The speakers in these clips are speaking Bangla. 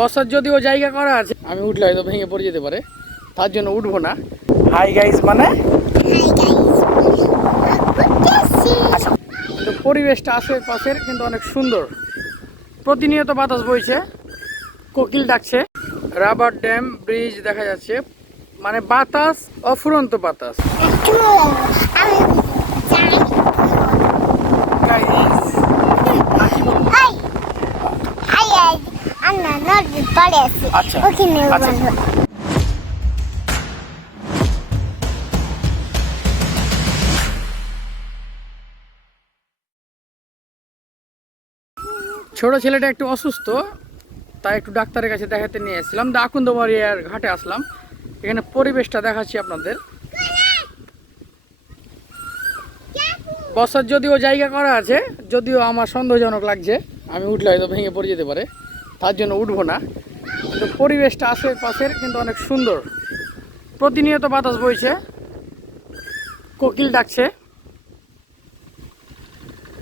বসার যদিও জায়গা করা আছে আমি উঠলে হয়তো ভেঙে পড়ে যেতে পারে। তার জন্য উঠবো না। হাই গাইস মানে? আচ্ছা। কিন্তু পরিবেশটা আশেপাশের কিন্তু অনেক সুন্দর। প্রতিনিয়ত বাতাস বইছে কোকিল ডাকছে। রাবার ড্যাম ব্রিজ দেখা যাচ্ছে। মানে বাতাস অফুরন্ত বাতাস। আচ্ছা। ওখানে আচ্ছা। ছোট ছেলেটা একটু অসুস্থ তাই একটু ডাক্তারের কাছে দেখাতে নিয়ে এসেছিলাম। আকুন্দবাড়িয়ার ঘাটে আসলাম। এখানে পরিবেশটা দেখাচ্ছি আপনাদের। বসার যদিও জায়গা করা আছে যদিও আমার সন্দেহজনক লাগছে আমি উঠলে হয়তো ভেঙে পড়ে যেতে পারে। তার জন্য উঠবো না। কিন্তু পরিবেশটা আশেপাশের কিন্তু অনেক সুন্দর। প্রতিনিয়ত বাতাস বইছে। কোকিল ডাকছে।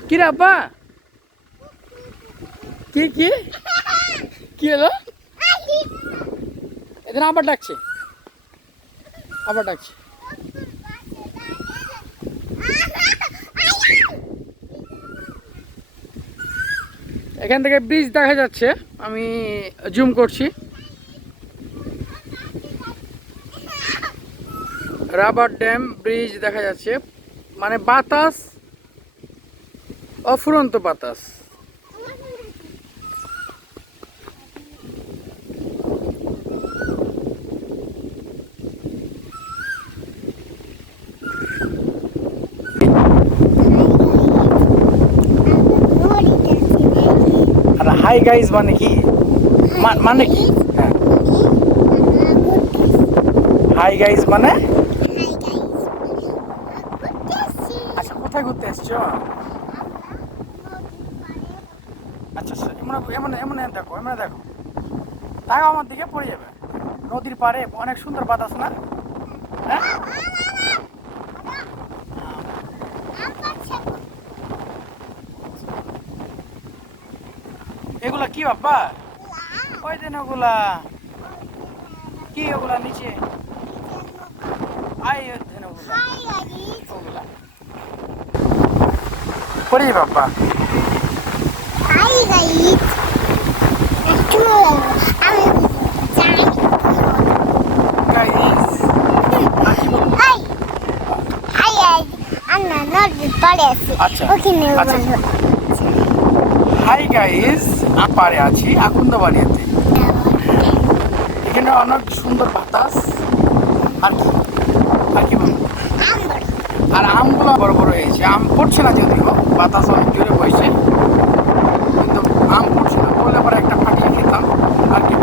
কিরে আব্বা? কি কি? কি হলো? এদিন আবার ডাকছে। আবার ডাকছে। এখান থেকে ব্রিজ দেখা যাচ্ছে। আমি জুম করছি। রাবার ড্যাম ব্রিজ দেখা যাচ্ছে। মানে বাতাস, অফুরন্ত বাতাস আর হাই গাইজ মানে কি? মানে কি? হ্যাঁ। হাই গাইজ মানে? আচ্ছা কোথায় ঘুরতে এসছো? আচ্ছা আচ্ছা এমন এমন এমন দেখো এমন দেখো। তাও আমার দিকে পড়ে যাবে। নদীর পাড়ে অনেক সুন্দর বাতাস না? এগুলা কি বাবা ওই দেন ওগুলা। কি ওগুলা নিচে? আই দেন ওগুলা। ওগুলা। পড়ে বাবা গাইস আচ্ছা আচ্ছা। হাই গাইস পারে আছি আকুন্দবাড়িয়াতে। এখানে অনেক সুন্দর বাতাস। আর কি? আর কি বলব? আর আমগুলো বড় বড় হয়েছে। আম পড়ছে না যদিও বাতাস অনেক জোরে বইছে। কিন্তু আম পড়ছে না। বলে পরে একটা ফাটিয়ে খেতাম। আর কি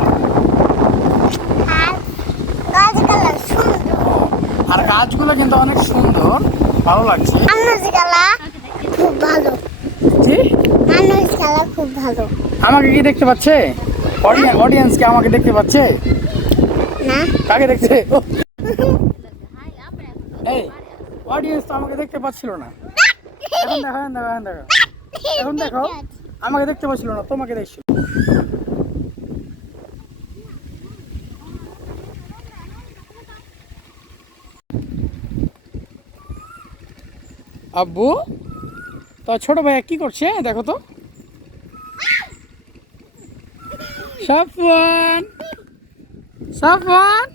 আর গাছগুলো কিন্তু অনেক সুন্দর। ভালো লাগছে মানুষগুলা খুব ভালো জি মানুষগুলা খুব ভালো। আমাকে কি দেখতে পাচ্ছে? অডিয়েন্স কি আমাকে দেখতে পাচ্ছে? না। কাকে দেখছে এই অডিয়েন্স তো আমাকে দেখতে পাচ্ছিল না। এখন দেখো এখন দেখো এখন দেখো। এখন দেখো আমাকে দেখতে পাচ্ছিল না তোমাকে দেখছিল। আব্বু তা ছোট ভাইয়া কি করছে? দেখো তো। সাফওয়ান। সাফওয়ান?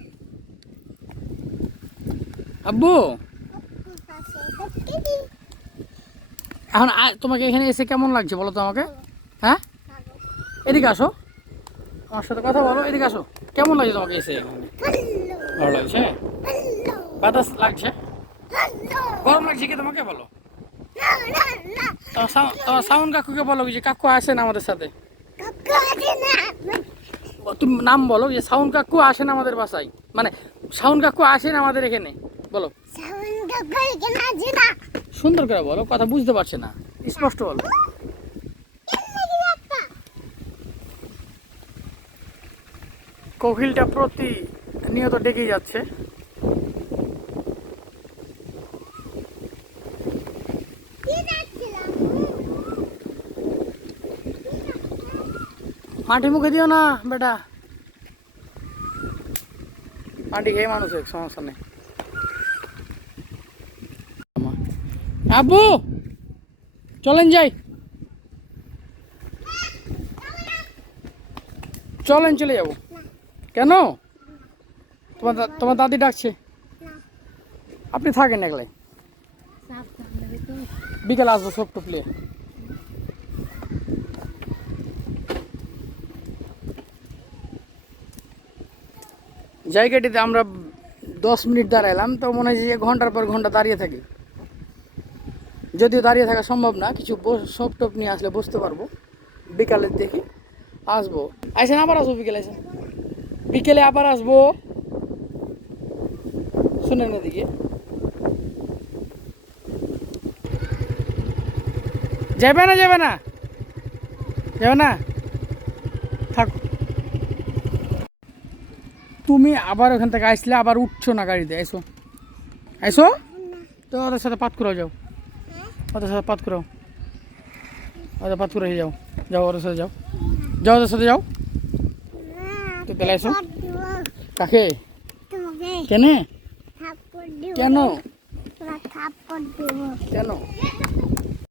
আব্বু। এখন তোমাকে এখানে এসে কেমন লাগছে বলো তো আমাকে? হ্যাঁ? এদিকে আসো। আমার সাথে কথা বলো এদিকে আসো। কেমন লাগছে তোমাকে এসে? ভালো লাগছে? বাতাস লাগছে? গরম লাগছে কি তোমাকে বলো? তোমার সাউ- তোমার সাউন্ড কাকুকে বলো যে কাকু আসেন আমাদের সাথে। তুমি নাম বলো যে সাউন্ড কাকু আসেন আমাদের বাসায়। মানে সাউন্ড কাকু আসেন আমাদের এখানে। বলো। সুন্দর করে বলো কথা বুঝতে পারছে না। স্পষ্ট বলো। কোকিলটা প্রতি নিয়ত ডেকে যাচ্ছে। মাটি মুখে দিও না বেটা। মাটি খেয়ে মানুষ এক সমস্যা নেই। আব্বু চলেন যাই। চলেন চলে যাব। কেন? তোমার দা- তোমার দাদি ডাকছে। আপনি থাকেন একলাই। বিকেলে আসব সব টুপলিয়ে জায়গাটিতে আমরা দশ মিনিট দাঁড়াইলাম, তো মনে হয় যে ঘণ্টার পর ঘণ্টা দাঁড়িয়ে থাকি। যদিও দাঁড়িয়ে থাকা সম্ভব না, কিছু সব টপ নিয়ে আসলে বুঝতে পারব। বিকালে দেখি, আসব। আসেন আবার আসব বিকেলে আসেন বিকেলে আবার আসব। শুনেন এদিকে। যাবে না যাবে না? যাবে না? তুমি আবার ওখান থেকে আসলে আবার উঠছো না গাড়িতে এসো এসো তো ওদের সাথে পাত করাও যাও। ওদের সাথে পাত করাও ওদের পাত করে যাও। যাও ওদের সাথে যাও। যাও ওদের সাথে যাও। তো তাহলে এসো কাকে? কেনে? কেন? কেন?